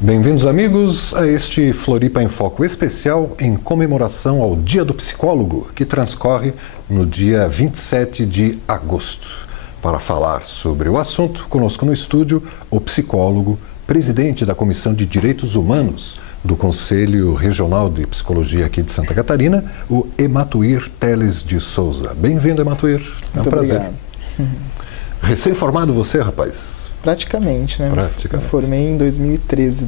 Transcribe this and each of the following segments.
Bem-vindos, amigos, a este Floripa em Foco especial em comemoração ao Dia do Psicólogo, que transcorre no dia 27 de agosto. Para falar sobre o assunto, conosco no estúdio o psicólogo, presidente da Comissão de Direitos Humanos do Conselho Regional de Psicologia aqui de Santa Catarina, o Ematuir Teles de Souza. Bem-vindo, Ematuir. É um prazer. Obrigado. Recém-formado você, rapaz? Praticamente, né? Praticamente. Me formei em 2013,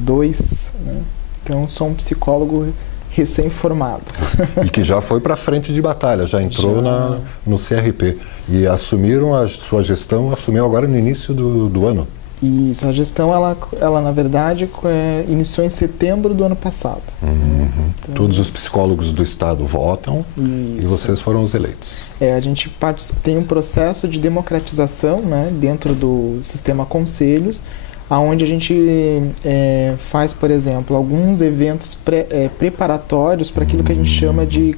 né? Então sou um psicólogo recém-formado. E que já foi para frente de batalha, já entrou no CRP. E assumiram a sua gestão, assumiu agora no início do ano. Isso, a gestão, ela na verdade, iniciou em setembro do ano passado. Então, todos os psicólogos do estado votam e vocês foram os eleitos. A gente tem um processo de democratização, né, dentro do sistema conselhos, onde a gente faz, por exemplo, alguns eventos preparatórios para aquilo que a gente chama de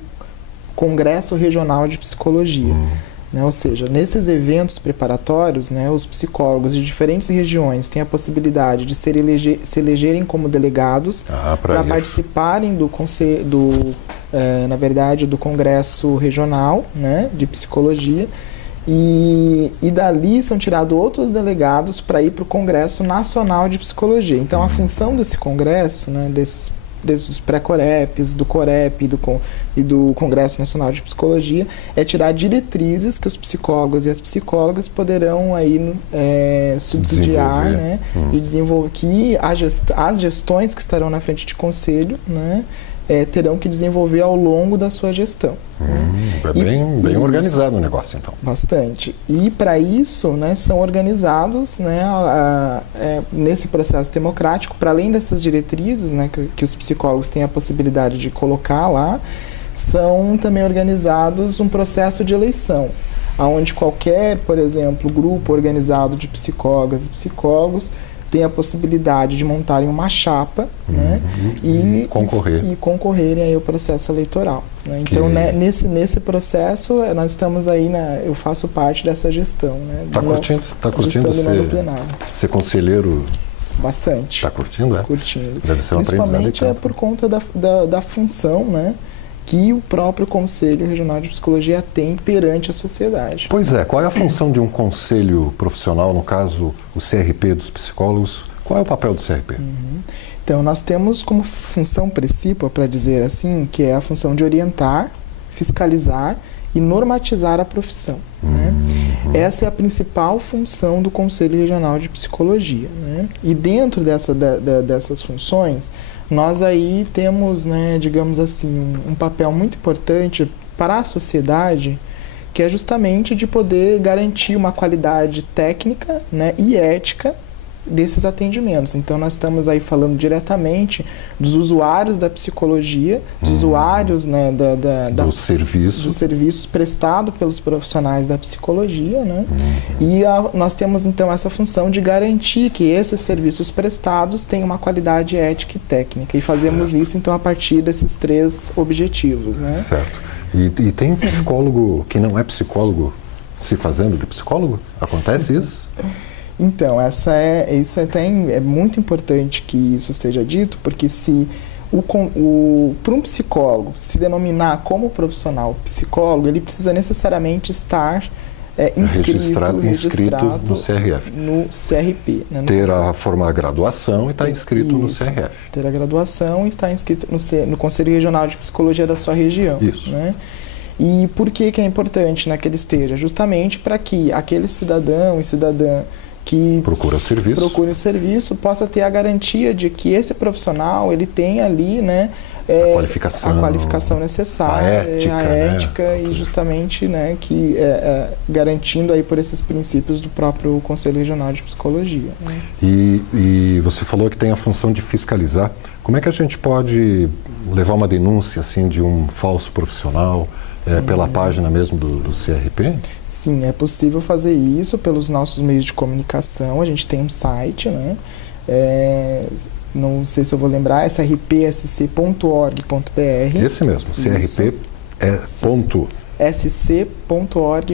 Congresso Regional de Psicologia. Ou seja, nesses eventos preparatórios, né, os psicólogos de diferentes regiões têm a possibilidade de se elegerem como delegados para participarem do Congresso Regional, né, de Psicologia, e dali são tirados outros delegados para ir para o Congresso Nacional de Psicologia. Então, a função desse congresso, né, desses pré-COREPs, do COREP e do Congresso Nacional de Psicologia, é tirar diretrizes que os psicólogos e as psicólogas poderão aí subsidiar, né, e desenvolver, que as gestões que estarão na frente de conselho, né, terão que desenvolver ao longo da sua gestão. Bem organizado o negócio, então. Bastante. E para isso, né, são organizados, né, nesse processo democrático, para além dessas diretrizes, né, que os psicólogos têm a possibilidade de colocar lá, são também organizados um processo de eleição, onde qualquer, por exemplo, grupo organizado de psicólogas e psicólogos tem a possibilidade de montarem uma chapa, né, e concorrerem aí ao processo eleitoral. Né? Então, nesse processo, nós estamos aí, eu faço parte dessa gestão. Né, tá curtindo ser conselheiro? Bastante. Está curtindo, Curtindo. Deve ser uma Principalmente por conta da função, né, que o próprio Conselho Regional de Psicologia tem perante a sociedade. Pois é, qual é a função de um conselho profissional, no caso o CRP dos psicólogos? Qual é o papel do CRP? Então, nós temos como função principal, para dizer assim, que é a função de orientar, fiscalizar e normatizar a profissão. Né? Essa é a principal função do Conselho Regional de Psicologia. Né? E dentro dessas funções, nós aí temos, né, digamos assim, um papel muito importante para a sociedade, que é justamente de poder garantir uma qualidade técnica, né, e ética desses atendimentos. Então, nós estamos aí falando diretamente dos usuários da psicologia, dos usuários, né, dos serviços prestados pelos profissionais da psicologia, né? E nós temos, então, essa função de garantir que esses serviços prestados tenham uma qualidade ética e técnica. E fazemos isso, então, a partir desses 3 objetivos. Né? Certo. E tem psicólogo que não é psicólogo se fazendo de psicólogo? Acontece isso? Então, isso é muito importante que isso seja dito, porque se para um psicólogo se denominar como profissional psicólogo, ele precisa necessariamente estar registrado no CRF. No CRP. Né, ter a graduação e estar inscrito no CRF. Ter a graduação e estar inscrito no Conselho Regional de Psicologia da sua região. Isso. Né? E por que é importante, né, que ele esteja? Justamente para que aquele cidadão e cidadã que procure o serviço possa ter a garantia de que esse profissional ele tem ali, né, a qualificação necessária, a ética, né? E justamente, né, que garantindo aí por esses princípios do próprio Conselho Regional de Psicologia. Né? E você falou que tem a função de fiscalizar. Como é que a gente pode levar uma denúncia assim de um falso profissional? Pela página mesmo do CRP? Sim, é possível fazer isso pelos nossos meios de comunicação. A gente tem um site, né? Não sei se eu vou lembrar, srpsc.org.br. Esse mesmo, crp.sc.org.br. crpsc.org.br.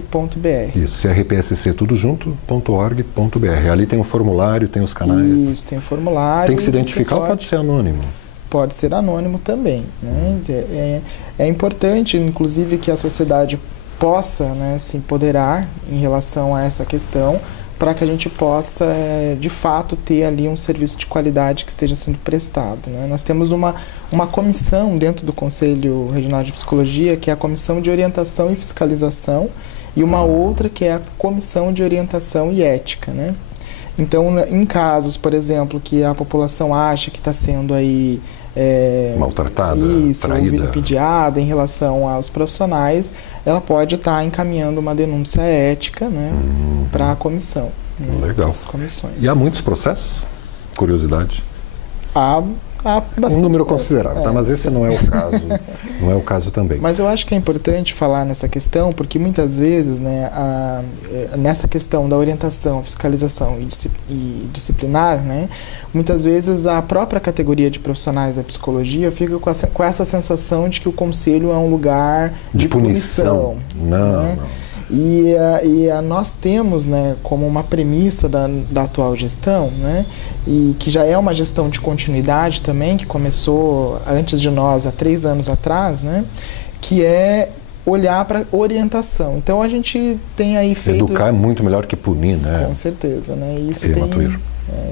Isso, CRPSC tudo junto.org.br. Ali tem o formulário, tem os canais. Isso, tem o formulário. Tem que se identificar ou pode ser anônimo? Pode ser anônimo também, né? É importante, inclusive, que a sociedade possa, né, se empoderar em relação a essa questão, para que a gente possa, de fato, ter ali um serviço de qualidade que esteja sendo prestado, né? Nós temos uma comissão dentro do Conselho Regional de Psicologia, que é a Comissão de Orientação e Fiscalização, e uma outra que é a Comissão de Orientação e Ética, né? Então, em casos, por exemplo, que a população acha que está sendo aí maltratada, traída, ou vilipendiada em relação aos profissionais, ela pode estar encaminhando uma denúncia ética, né, para a comissão. Né, legal. As comissões. E há muitos processos? Curiosidade. Há bastante. Um número considerável, tá? Mas esse não é o caso, não é o caso também. Mas eu acho que é importante falar nessa questão, porque muitas vezes, né, nessa questão da orientação, fiscalização e disciplinar, né, muitas vezes a própria categoria de profissionais da psicologia fica com essa sensação de que o conselho é um lugar de punição. Não, né? não. E nós temos, né, como uma premissa da atual gestão, né, e que já é uma gestão de continuidade também, que começou antes de nós, há 3 anos atrás, né, que é olhar para orientação. Então, a gente tem aí feito... Educar é muito melhor que punir, né? Com certeza, né? Isso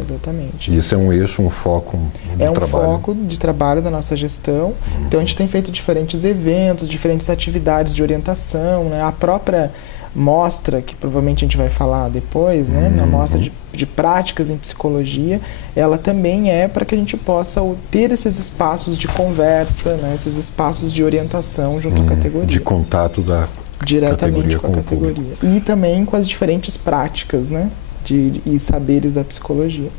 exatamente. E isso é um eixo, um foco de trabalho. É um foco de trabalho da nossa gestão. Então, a gente tem feito diferentes eventos, diferentes atividades de orientação, né? A própria mostra, que provavelmente a gente vai falar depois, né? A mostra de práticas em psicologia, ela também é para que a gente possa ter esses espaços de conversa, né? Esses espaços de orientação junto à categoria. De contato da diretamente com a categoria. E também com as diferentes práticas, né? E saberes da psicologia.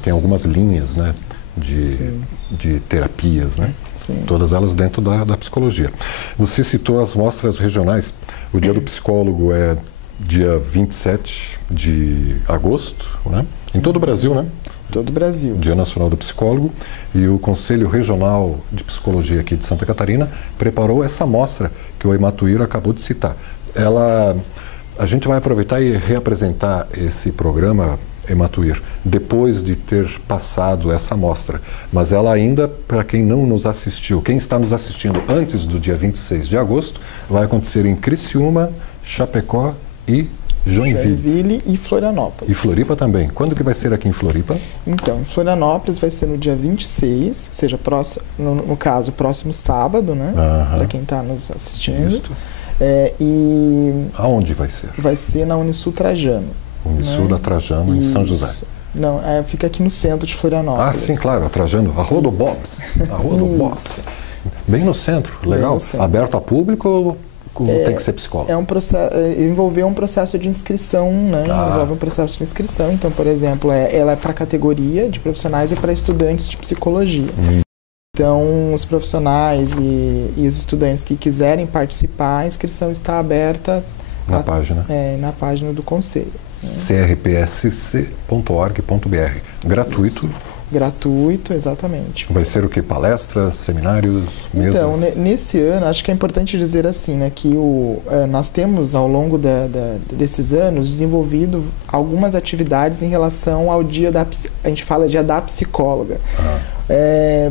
Tem algumas linhas, né, de terapias, né? Sim. Todas elas dentro da psicologia. Você citou as mostras regionais. O Dia do Psicólogo é dia 27 de agosto, né? Em todo o Brasil, né? Todo o Brasil. Dia Nacional do Psicólogo. E o Conselho Regional de Psicologia aqui de Santa Catarina preparou essa mostra que o Ematuíro acabou de citar. A gente vai aproveitar e reapresentar esse programa, Ematuir, depois de ter passado essa mostra. Mas ela ainda, para quem não nos assistiu, quem está nos assistindo antes do dia 26 de agosto, vai acontecer em Criciúma, Chapecó e Joinville e Florianópolis. E Floripa também. Quando que vai ser aqui em Floripa? Então, em Florianópolis vai ser no dia 26, ou seja, no caso, próximo sábado, né? Para quem está nos assistindo. Isso. E aonde vai ser? Vai ser na Unisul Trajano. Unisul, né? Da Trajano, em São José. Não, fica aqui no centro de Florianópolis. Ah, sim, claro, a Trajano, a Rua do Bob's. A Rua do Bob's. Bem no centro, legal. No centro. Aberto a público ou tem que ser psicólogo? Envolveu um processo de inscrição, né? Envolve um processo de inscrição. Então, por exemplo, ela é para categoria de profissionais e para estudantes de psicologia. Então, os profissionais e os estudantes que quiserem participar, a inscrição está aberta na página. Na página do Conselho. crpsc.org.br. Gratuito? Isso. Gratuito, exatamente. Vai ser o que? Palestras, seminários, mesas? Então, nesse ano, acho que é importante dizer assim, né, que nós temos, ao longo desses anos, desenvolvido algumas atividades em relação ao dia a gente fala dia da psicóloga.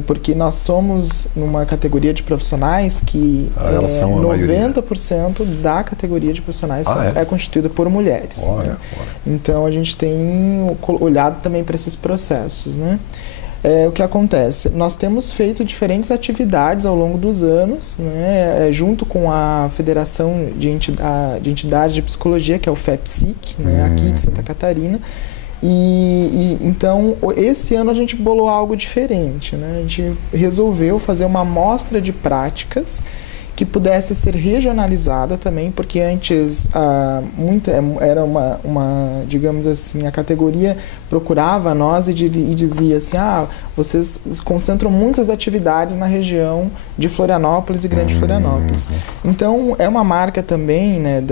Porque nós somos numa categoria de profissionais que 90% da categoria de profissionais é constituída por mulheres. Olha. Então, a gente tem olhado também para esses processos, né? O que acontece? Nós temos feito diferentes atividades ao longo dos anos, né, junto com a Federação de Entidades de Psicologia, que é o FEPSIC, né, aqui de Santa Catarina. Então, esse ano a gente bolou algo diferente, né? A gente resolveu fazer uma amostra de práticas que pudesse ser regionalizada também, porque antes era uma, digamos assim, a categoria procurava nós e dizia assim, vocês concentram muitas atividades na região de Florianópolis e Grande Florianópolis. Então, é uma marca também, né,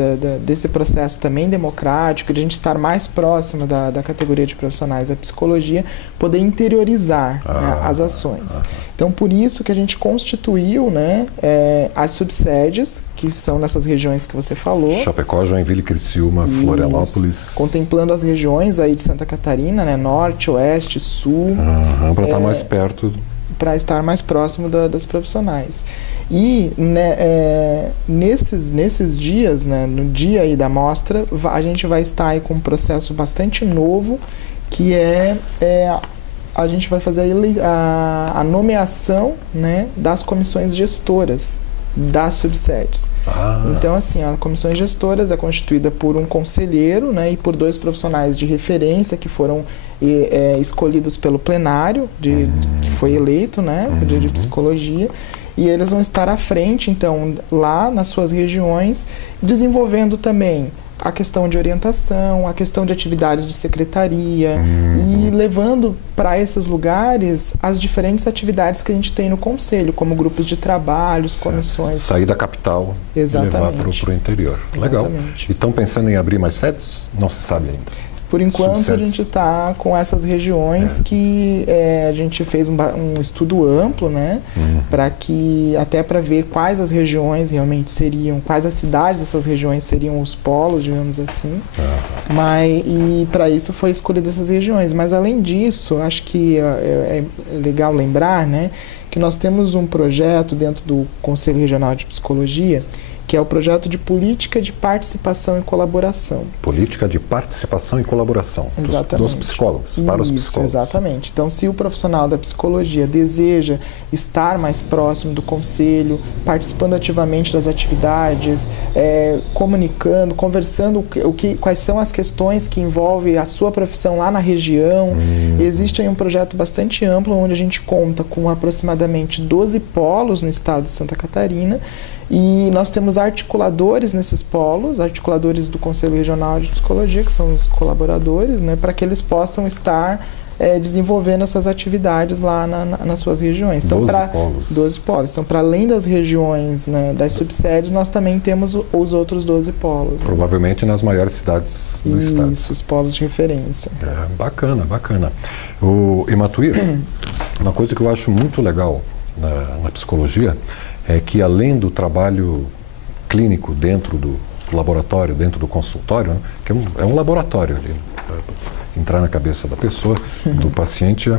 desse processo também democrático, de a gente estar mais próximo da categoria de profissionais da psicologia, poder interiorizar, né, as ações. Então, por isso que a gente constituiu, né, as subsedes, que são nessas regiões que você falou. Chapecó, Joinville, Criciúma, Isso. Florianópolis. Contemplando as regiões aí de Santa Catarina, né, norte, oeste, sul. Para estar mais perto. Para estar mais próximo das profissionais. E né, nesses dias, né, no dia aí da mostra, a gente vai estar aí com um processo bastante novo, que a gente vai fazer a nomeação, né, das comissões gestoras das subsedes. Então, assim, a comissões gestoras é constituída por um conselheiro, né, e por 2 profissionais de referência que foram escolhidos pelo plenário, que foi eleito, né, de psicologia. E eles vão estar à frente, então, lá nas suas regiões, desenvolvendo também a questão de orientação, a questão de atividades de secretaria e levando para esses lugares as diferentes atividades que a gente tem no Conselho, como grupos de trabalhos, comissões. Sair da capital e levar para o interior. Legal. Exatamente. E estão pensando em abrir mais sedes? Não se sabe ainda. Por enquanto, Subsedes. a gente está com essas regiões que a gente fez um estudo amplo, né? Até para ver quais as regiões realmente seriam, quais as cidades dessas regiões seriam os polos, digamos assim. E para isso foi escolhido essas regiões. Mas além disso, acho que é legal lembrar, né, que nós temos um projeto dentro do Conselho Regional de Psicologia, que é o projeto de política de participação e colaboração. Política de participação e colaboração dos psicólogos, para os psicólogos. Exatamente. Então, se o profissional da psicologia deseja estar mais próximo do conselho, participando ativamente das atividades, comunicando, conversando quais são as questões que envolvem a sua profissão lá na região, existe aí um projeto bastante amplo, onde a gente conta com aproximadamente 12 polos no estado de Santa Catarina. E nós temos articuladores nesses polos, articuladores do Conselho Regional de Psicologia, que são os colaboradores, né, para que eles possam estar desenvolvendo essas atividades lá nas suas regiões. Então, 12 polos. Então, para além das regiões, né, das subsedes, nós também temos os outros 12 polos. Provavelmente nas maiores cidades do estado. Isso, os polos de referência. Bacana, bacana. O Ematuir, uma coisa que eu acho muito legal na psicologia é que, além do trabalho clínico dentro do laboratório, dentro do consultório, né, que é um laboratório ali, entrar na cabeça da pessoa, do paciente,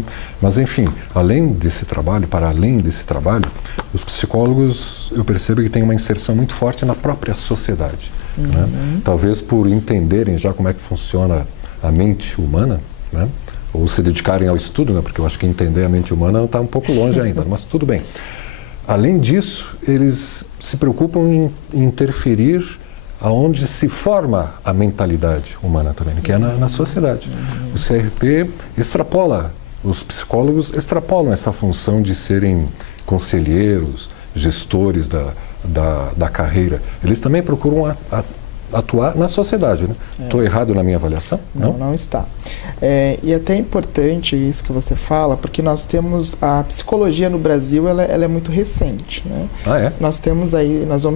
mas enfim, além desse trabalho, para além desse trabalho, os psicólogos, eu percebo que tem uma inserção muito forte na própria sociedade, né? Talvez por entenderem já como é que funciona a mente humana, né? Ou se dedicarem ao estudo, né? Porque eu acho que entender a mente humana está um pouco longe ainda, mas tudo bem. Além disso, eles se preocupam em interferir aonde se forma a mentalidade humana também, que é na sociedade. O CRP extrapola, os psicólogos extrapolam essa função de serem conselheiros, gestores da carreira. Eles também procuram atuar na sociedade, né? Estou errado na minha avaliação? Não está. E até é importante isso que você fala, porque nós temos a psicologia no Brasil, ela é muito recente, né? Nós temos aí, nós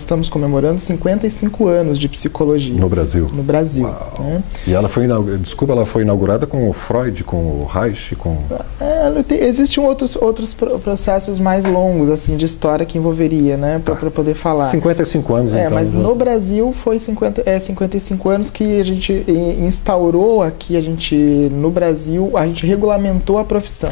estamos comemorando 55 anos de psicologia. No Brasil? No Brasil. Né? E ela foi inaugurada com o Freud, com o Reich, com... Existem outros processos mais longos, assim, de história que envolveria, né? Para poder falar. 55 anos, então. Mas no Brasil foi 55 anos que a gente instaurou aqui, no Brasil, a gente regulamentou a profissão.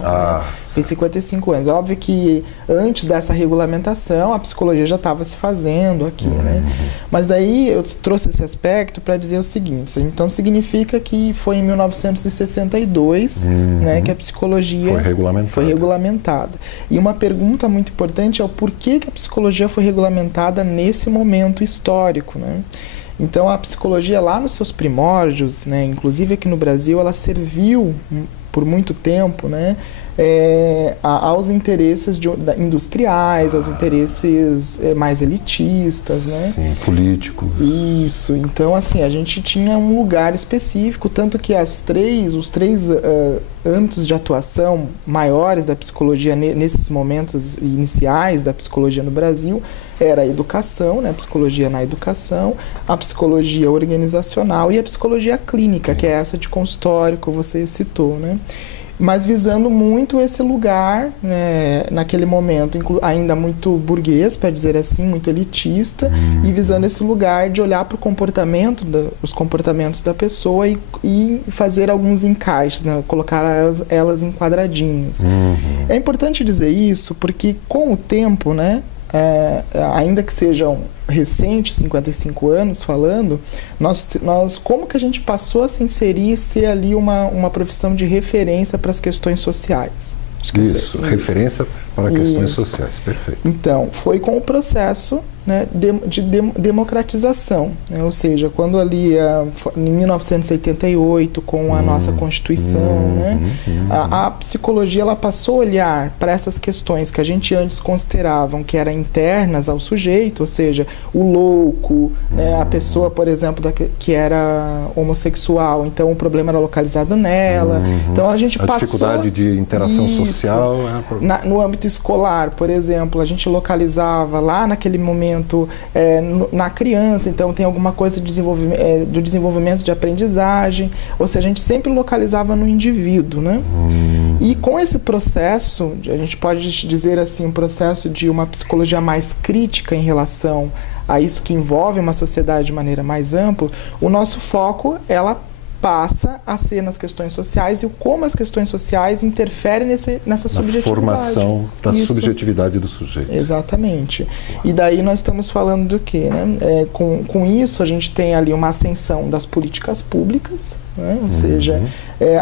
Foi 55 anos. Óbvio que antes dessa regulamentação, a psicologia já estava se fazendo aqui, né? Mas daí eu trouxe esse aspecto para dizer o seguinte, então significa que foi em 1962, né, que a psicologia foi regulamentada. E uma pergunta muito importante é o porquê que a psicologia foi regulamentada nesse momento histórico, né? Então, a psicologia lá nos seus primórdios, né, inclusive aqui no Brasil, ela serviu por muito tempo, né, aos interesses industriais, aos interesses mais elitistas, né? Sim, políticos. Isso. Então, assim, a gente tinha um lugar específico, tanto que os três âmbitos de atuação maiores da psicologia nesses momentos iniciais da psicologia no Brasil era a educação, né? A psicologia na educação, a psicologia organizacional e a psicologia clínica, que é essa de consultório que você citou, né? mas visando muito esse lugar, né, naquele momento ainda muito burguês, para dizer assim, muito elitista, e visando esse lugar de olhar para o comportamento, os comportamentos da pessoa e fazer alguns encaixes, né, colocar elas em quadradinhos. É importante dizer isso porque com o tempo, né, ainda que sejam recentes, 55 anos falando, nós como que a gente passou a se inserir e ser ali uma profissão de referência para as questões sociais? Isso, referência para questões sociais, perfeito. Então, foi com o processo, né, de democratização, né? Ou seja, quando ali em 1988, com a nossa Constituição, né, a psicologia ela passou a olhar para essas questões que a gente antes consideravam que eram internas ao sujeito, ou seja, o louco, né, a pessoa, por exemplo, que era homossexual, então o problema era localizado nela. Então a gente passou... A dificuldade de interação social... No âmbito escolar, por exemplo, a gente localizava lá naquele momento na criança, então tem alguma coisa do desenvolvimento de aprendizagem, ou seja, a gente sempre localizava no indivíduo, né? E com esse processo, a gente pode dizer assim, um processo de uma psicologia mais crítica em relação a isso que envolve uma sociedade de maneira mais ampla, o nosso foco, ela passa a ser nas questões sociais e como as questões sociais interferem nessa subjetividade. Formação da subjetividade do sujeito. Exatamente. E daí nós estamos falando do quê, né? Com isso, a gente tem ali uma ascensão das políticas públicas, né? Ou seja,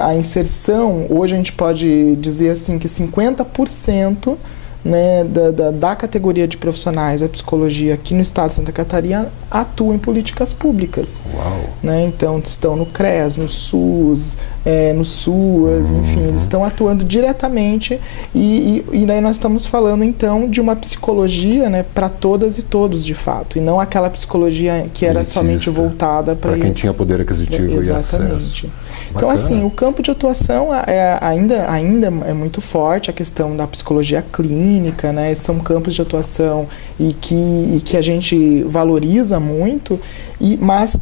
a inserção, hoje a gente pode dizer assim que 50%, né, da categoria de profissionais da psicologia aqui no estado de Santa Catarina atuam em políticas públicas. Né? Então, estão no CRES, no SUS, no SUAS, enfim, eles estão atuando diretamente e daí nós estamos falando, então, de uma psicologia, né, para todas e todos, de fato, e não aquela psicologia que era somente voltada para quem tinha poder aquisitivo e acesso. Então, assim, o campo de atuação ainda é muito forte, a questão da psicologia clínica, né? São campos de atuação e que a gente valoriza muito, mas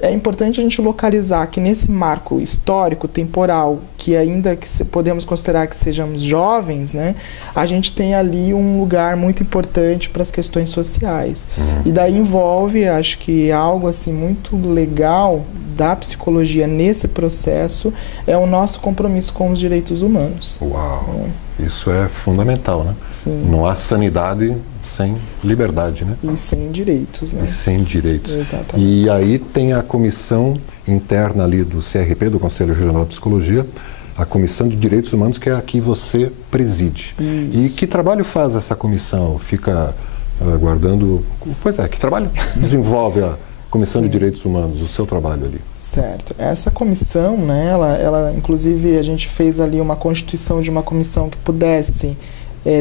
é importante a gente localizar que nesse marco histórico, temporal, que ainda que podemos considerar que sejamos jovens, né? A gente tem ali um lugar muito importante para as questões sociais. E daí envolve, acho que algo assim muito legal da psicologia nesse processo é o nosso compromisso com os direitos humanos. Uau! Isso é fundamental, né? Sim. Não há sanidade sem liberdade, né? E sem direitos, né? E sem direitos. Exatamente. E aí tem a comissão interna ali do CRP, do Conselho Regional de Psicologia, a Comissão de Direitos Humanos, que é a que você preside. Isso. E que trabalho faz essa comissão? Fica aguardando... Pois é, que trabalho desenvolve a Comissão de Direitos Humanos, o seu trabalho ali? Certo. Essa comissão, né, ela inclusive, a gente fez ali uma constituição de uma comissão que pudesse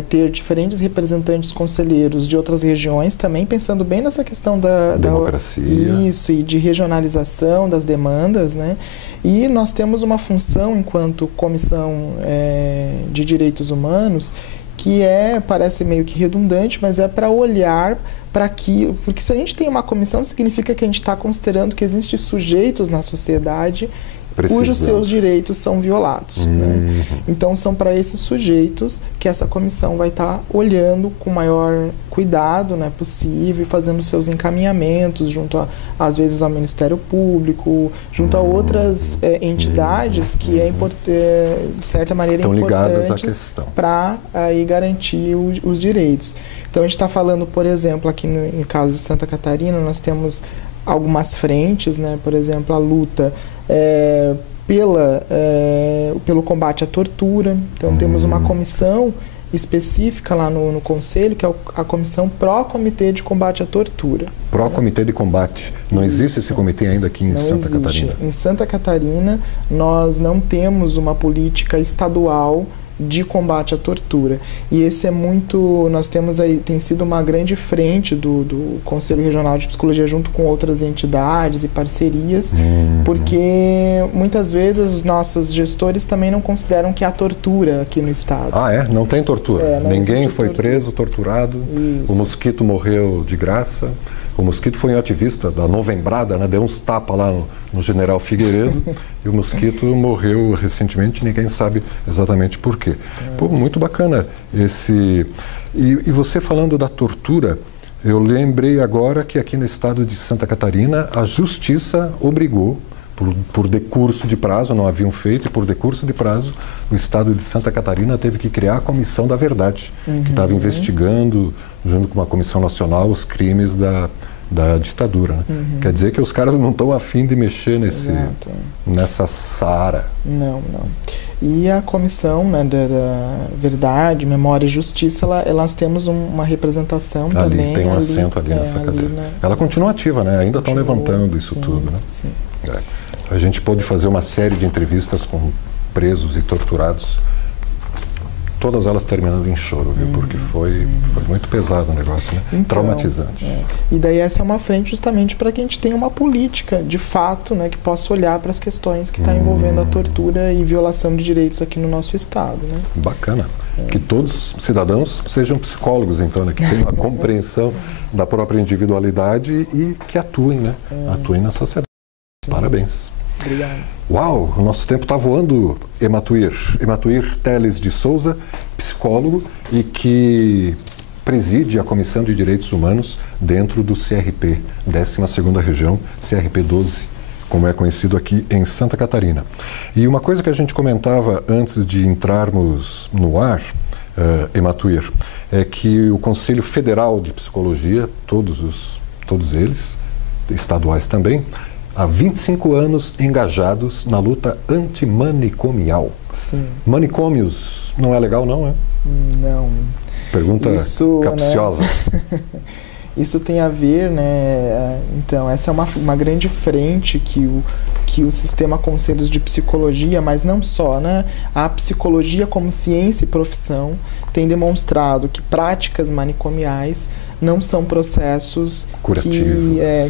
ter diferentes representantes conselheiros de outras regiões, também pensando bem nessa questão da democracia. Isso, e de regionalização das demandas, né? E nós temos uma função enquanto Comissão de Direitos Humanos que parece meio que redundante, mas é para olhar para aquilo, porque se a gente tem uma comissão, significa que a gente está considerando que existem sujeitos na sociedade cujos seus direitos são violados. Né? Então, são para esses sujeitos que essa comissão vai estar olhando com o maior cuidado, né, possível, fazendo seus encaminhamentos junto, às vezes, ao Ministério Público, junto a outras entidades que de certa maneira, estão ligadas à questão para aí garantir os direitos. Então, a gente está falando, por exemplo, aqui no caso de Santa Catarina, nós temos algumas frentes, né? Por exemplo, a luta pelo combate à tortura. Então, temos uma comissão específica lá no Conselho, que é a Comissão Pró-Comitê de Combate à Tortura. Pró-Comitê de Combate. Não existe esse comitê ainda aqui em Santa Catarina? Em Santa Catarina, nós não temos uma política estadual de combate à tortura. E esse nós temos aí, tem sido uma grande frente do Conselho Regional de Psicologia junto com outras entidades e parcerias, porque muitas vezes os nossos gestores também não consideram que há tortura aqui no estado. Não tem tortura? Não Ninguém existe foi tortura. preso, torturado, Isso. o mosquito morreu de graça, O Mosquito foi um ativista da Novembrada, né? Deu uns tapas lá no General Figueiredo e o Mosquito morreu recentemente, ninguém sabe exatamente por quê. Pô, muito bacana esse... E você falando da tortura, eu lembrei agora que aqui no estado de Santa Catarina a justiça obrigou, por decurso de prazo, não haviam feito, e por decurso de prazo, o estado de Santa Catarina teve que criar a Comissão da Verdade, que estava investigando, junto com uma comissão nacional, os crimes da ditadura. Né? Quer dizer que os caras não estão afim de mexer nessa seara. Não. E a Comissão, né, da Verdade, Memória e Justiça, nós temos uma representação ali, também. Tem um assento ali nessa cadeira. Ela continua ativa, né? Ainda estão levantando isso tudo. Né? Sim. A gente pôde fazer uma série de entrevistas com presos e torturados, todas elas terminando em choro, viu? Porque foi muito pesado o negócio, né? Então, traumatizante. E daí essa é uma frente justamente para que a gente tenha uma política, de fato, né, que possa olhar para as questões que estão envolvendo a tortura e violação de direitos aqui no nosso estado, né? Bacana. Que todos os cidadãos sejam psicólogos, então, né? Que tenham uma compreensão da própria individualidade e que atuem, né? Atuem na sociedade. Sim. Parabéns. Obrigado. Uau, o nosso tempo está voando, Ematuir Teles de Souza, psicólogo e que preside a Comissão de Direitos Humanos dentro do CRP, 12ª Região, CRP 12, como é conhecido aqui em Santa Catarina. E uma coisa que a gente comentava antes de entrarmos no ar, Ematuir, é que o Conselho Federal de Psicologia, todos eles, estaduais também, há 25 anos engajados na luta antimanicomial. Sim. Manicômios não é legal, não é? Não. Pergunta capciosa. Né? Isso tem a ver, né? Então, essa é uma grande frente que o sistema Conselhos de Psicologia, mas não só, né? A psicologia como ciência e profissão tem demonstrado que práticas manicomiais não são processos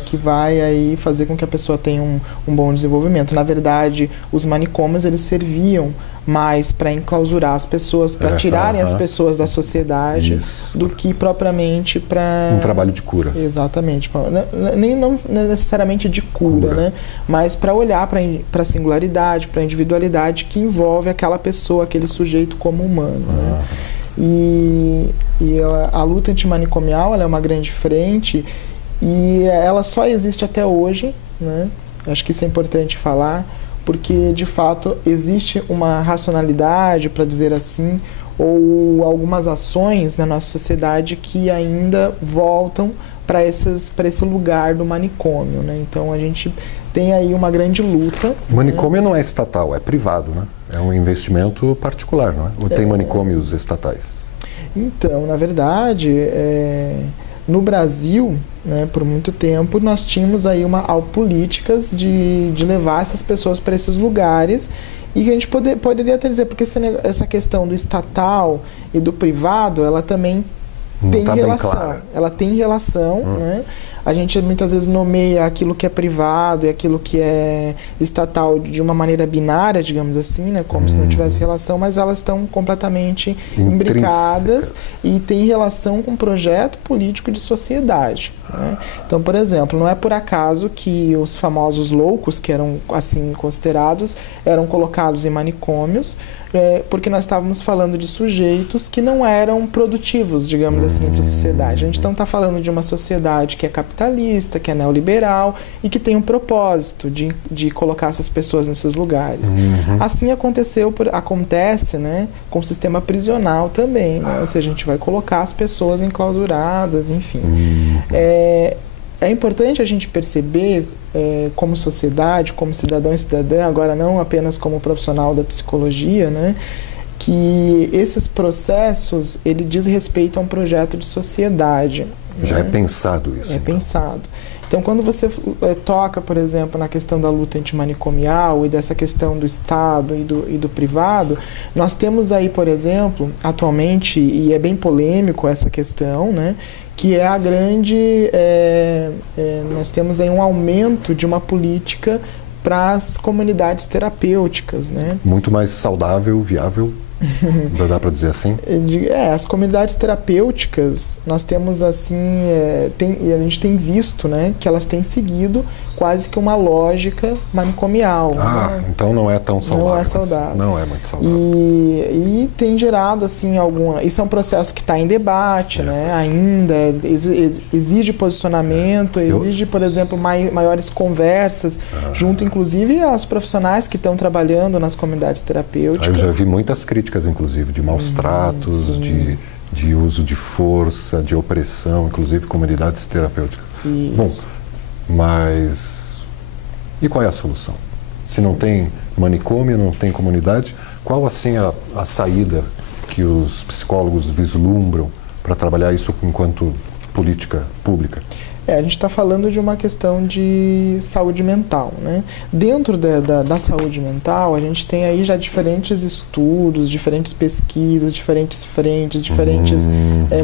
que vai aí fazer com que a pessoa tenha um bom desenvolvimento. Na verdade, os manicômios eles serviam mais para enclausurar as pessoas, para tirarem as pessoas da sociedade, do que propriamente para... Um trabalho de cura. Exatamente. Não necessariamente de cura, né? Mas para olhar para a singularidade, para a individualidade que envolve aquela pessoa, aquele sujeito como humano, né? E a luta antimanicomial ela é uma grande frente e ela só existe até hoje, né? Acho que isso é importante falar, porque de fato existe uma racionalidade, para dizer assim, ou algumas ações na nossa sociedade que ainda voltam para esse lugar do manicômio, né? Então a gente tem aí uma grande luta. O manicômio não é estatal, é privado, né? É um investimento particular, não é? Ou tem manicômios estatais? Então, na verdade, no Brasil, né, por muito tempo, nós tínhamos aí políticas de levar essas pessoas para esses lugares e que a gente poderia até dizer, porque essa questão do estatal e do privado, ela também tem relação. Ela tem relação, né? A gente muitas vezes nomeia aquilo que é privado e aquilo que é estatal de uma maneira binária, digamos assim, né? Como se não tivesse relação, mas elas estão completamente imbricadas e têm relação com um projeto político de sociedade, né? Então, por exemplo, não é por acaso que os famosos loucos, que eram assim considerados, eram colocados em manicômios, porque nós estávamos falando de sujeitos que não eram produtivos, digamos assim, para a sociedade. A gente não está falando de uma sociedade que é capitalista, que é neoliberal e que tem um propósito de colocar essas pessoas nesses lugares. Assim acontece, né, com o sistema prisional também, né? Ou seja, a gente vai colocar as pessoas enclausuradas, enfim. É importante a gente perceber, como sociedade, como cidadão e cidadã, agora não apenas como profissional da psicologia, né, que esses processos, ele diz respeito a um projeto de sociedade. Já é pensado isso. É pensado. Então, quando você toca, por exemplo, na questão da luta antimanicomial e dessa questão do Estado e do privado, nós temos aí, por exemplo, atualmente, e é bem polêmico essa questão, né, que é a grande... nós temos aí um aumento de uma política para as comunidades terapêuticas, né? Muito mais saudável, viável Dá para dizer assim? As comunidades terapêuticas, nós temos assim, a gente tem visto, né, que elas têm seguido quase que uma lógica manicomial. Né? Então não é tão saudável. Não é saudável. Não é muito saudável. E tem gerado assim isso é um processo que está em debate, né? Ainda exige posicionamento, exige, por exemplo, maiores conversas, junto inclusive aos profissionais que estão trabalhando nas comunidades terapêuticas. Eu já vi muitas críticas, inclusive, de maus tratos, de uso de força, de opressão, inclusive comunidades terapêuticas. Isso. Bom, mas e qual é a solução? Se não tem manicômio, não tem comunidade, qual assim a saída que os psicólogos vislumbram para trabalhar isso enquanto política pública? A gente está falando de uma questão de saúde mental, né? Dentro da saúde mental, a gente tem aí já diferentes estudos, diferentes pesquisas, diferentes frentes, diferentes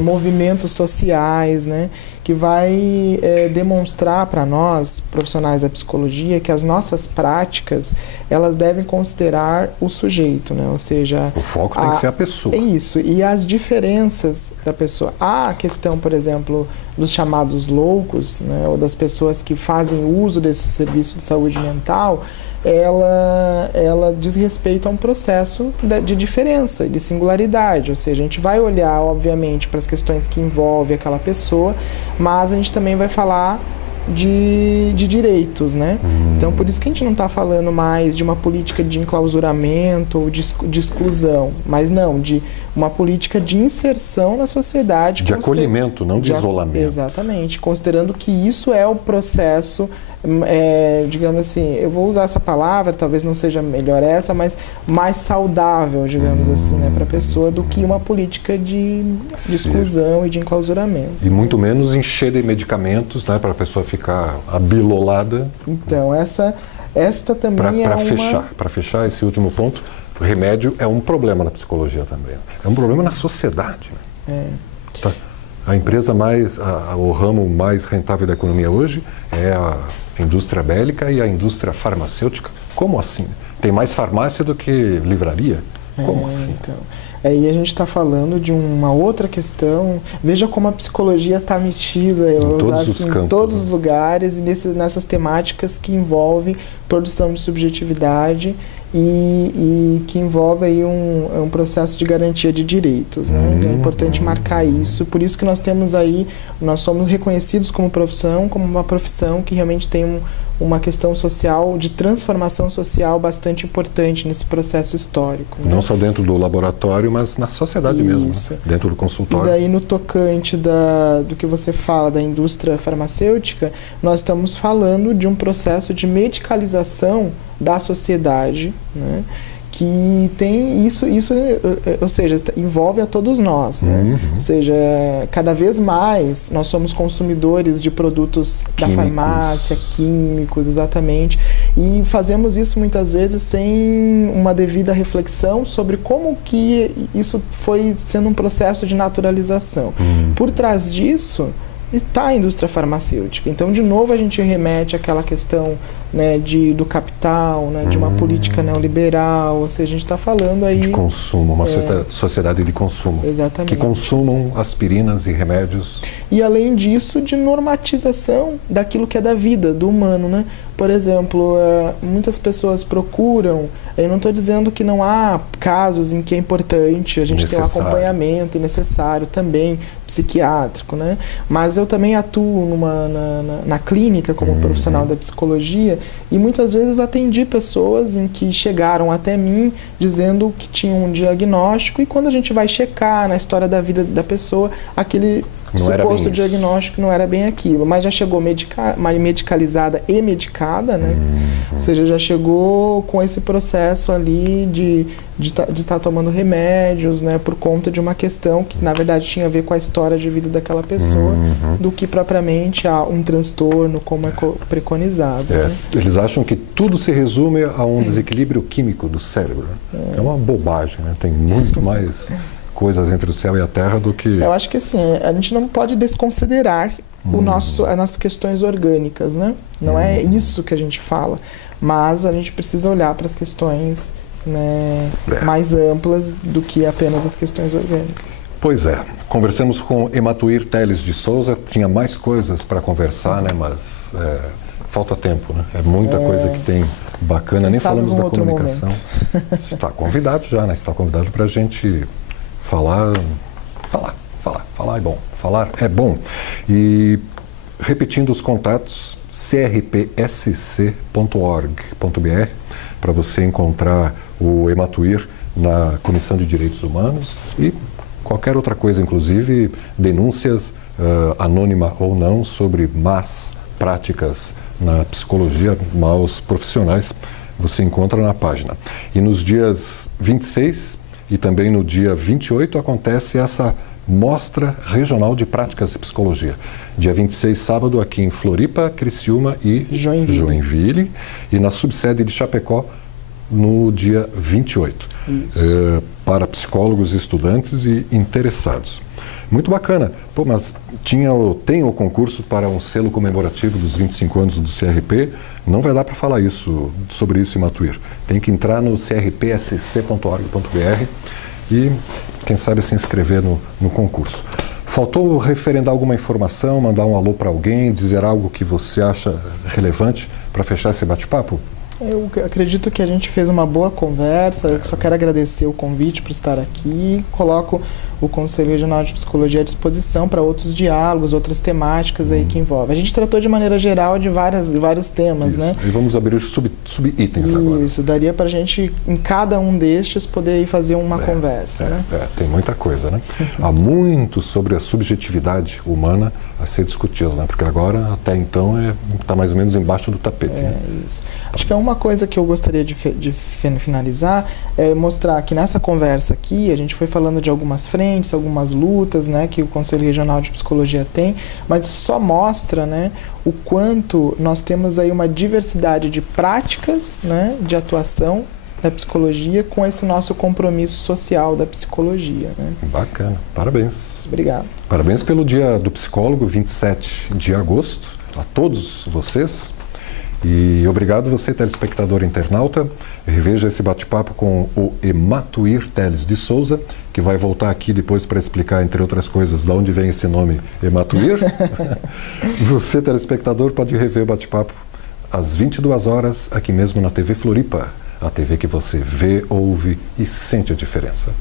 movimentos sociais, né? Que vai demonstrar para nós, profissionais da psicologia, que as nossas práticas, elas devem considerar o sujeito, né? Ou seja... O foco tem que ser a pessoa. É isso, e as diferenças da pessoa. Há a questão, por exemplo, dos chamados loucos, né? Ou das pessoas que fazem uso desse serviço de saúde mental, ela diz respeito a um processo de diferença, de singularidade. Ou seja, a gente vai olhar, obviamente, para as questões que envolvem aquela pessoa, mas a gente também vai falar de direitos, né? Então, por isso que a gente não está falando mais de uma política de enclausuramento ou de exclusão, mas não, de uma política de inserção na sociedade. De acolhimento, não de isolamento. Exatamente, considerando que isso é o processo, digamos assim, eu vou usar essa palavra, talvez não seja melhor essa, mas mais saudável, digamos assim, né, para a pessoa, do que uma política de exclusão e de enclausuramento. E muito menos encher de medicamentos, né, para a pessoa ficar abilolada. Então, esta também Para fechar esse último ponto, o remédio é um problema na psicologia também. É um problema na sociedade. Né? Tá. A empresa o ramo mais rentável da economia hoje é a indústria bélica e a indústria farmacêutica. Como assim? Tem mais farmácia do que livraria? Como assim? Então, aí a gente está falando de uma outra questão. Veja como a psicologia está metida em todos os lugares e nessas temáticas que envolvem produção de subjetividade e que envolve aí um processo de garantia de direitos, né? É importante marcar isso. Por isso que nós somos reconhecidos como uma profissão que realmente tem uma questão social, de transformação social bastante importante nesse processo histórico. Né? Não só dentro do laboratório, mas na sociedade mesmo, né? Dentro do consultório. E daí no tocante do que você fala da indústria farmacêutica, nós estamos falando de um processo de medicalização da sociedade, né? Que tem isso, ou seja, envolve a todos nós, né? Ou seja, cada vez mais nós somos consumidores de produtos da farmácia, químicos, exatamente, e fazemos isso muitas vezes sem uma devida reflexão sobre como que isso foi sendo um processo de naturalização. Por trás disso está a indústria farmacêutica. Então, de novo, a gente remete àquela questão, né, do capital, né, de uma política neoliberal, ou seja, a gente está falando aí... De consumo, uma sociedade de consumo. Exatamente. Que consumam aspirinas e remédios. E, além disso, de normatização daquilo que é da vida, do humano, né? Por exemplo, muitas pessoas procuram, eu não estou dizendo que não há casos em que é importante a gente ter um acompanhamento necessário também, psiquiátrico, né? Mas eu também atuo na clínica como profissional da psicologia e muitas vezes atendi pessoas em que chegaram até mim dizendo que tinham um diagnóstico e quando a gente vai checar na história da vida da pessoa, aquele suposto diagnóstico não era bem aquilo, mas já chegou medicalizada e medicada, né? Ou seja, já chegou com esse processo ali de estar tomando remédios, né? Por conta de uma questão que, na verdade, tinha a ver com a história de vida daquela pessoa, do que propriamente um transtorno, como é preconizado. Né? Eles acham que tudo se resume a um desequilíbrio químico do cérebro. É uma bobagem, né? Tem muito mais coisas entre o céu e a terra do que... Eu acho que assim, a gente não pode desconsiderar as nossas questões orgânicas, né? Não é isso que a gente fala, mas a gente precisa olhar para as questões né, mais amplas do que apenas as questões orgânicas. Pois é, conversamos com Ematuir Teles de Souza, tinha mais coisas para conversar, né, mas falta tempo, né? É muita coisa que tem bacana, nem falamos da comunicação. Você está convidado já, né? Você está convidado para a gente falar é bom, falar é bom. E repetindo os contatos, crpsc.org.br, para você encontrar o Ematuir na Comissão de Direitos Humanos e qualquer outra coisa, inclusive denúncias, anônima ou não, sobre más práticas na psicologia, maus profissionais, você encontra na página. E nos dias 26 e também no dia 28 acontece essa Mostra Regional de Práticas de Psicologia. Dia 26, sábado, aqui em Floripa, Criciúma e Joinville. E na subsede de Chapecó, no dia 28. Para psicólogos, estudantes e interessados. Muito bacana. Pô, mas tem o concurso para um selo comemorativo dos 25 anos do CRP. Não vai dar para falar sobre isso em Ematuir. Tem que entrar no crpsc.org.br e, quem sabe, se inscrever no concurso. Faltou referendar alguma informação, mandar um alô para alguém, dizer algo que você acha relevante para fechar esse bate-papo? Eu acredito que a gente fez uma boa conversa. Eu só quero agradecer o convite por estar aqui. Coloco o Conselho Regional de Psicologia à disposição para outros diálogos, outras temáticas aí que envolvem. A gente tratou de maneira geral de vários temas, isso, né? E vamos abrir sub-itens agora. Isso, daria para a gente, em cada um destes, poder ir fazer uma conversa, né? Tem muita coisa, né? Há muito sobre a subjetividade humana a ser discutido, né? Porque agora, até então, está mais ou menos embaixo do tapete. Né? Isso. Acho que é uma coisa que eu gostaria de finalizar, é mostrar que nessa conversa aqui, a gente foi falando de algumas frentes, algumas lutas, né, que o Conselho Regional de Psicologia tem, mas só mostra, né, o quanto nós temos aí uma diversidade de práticas, né, de atuação da psicologia com esse nosso compromisso social da psicologia. Né? Bacana, parabéns. Obrigado. Parabéns pelo Dia do Psicólogo, 27 de agosto, a todos vocês. E obrigado você, telespectador internauta. Reveja esse bate-papo com o Ematuir Teles de Souza, que vai voltar aqui depois para explicar, entre outras coisas, de onde vem esse nome Ematuir. Você, telespectador, pode rever o bate-papo às 22 horas, aqui mesmo na TV Floripa. A TV que você vê, ouve e sente a diferença.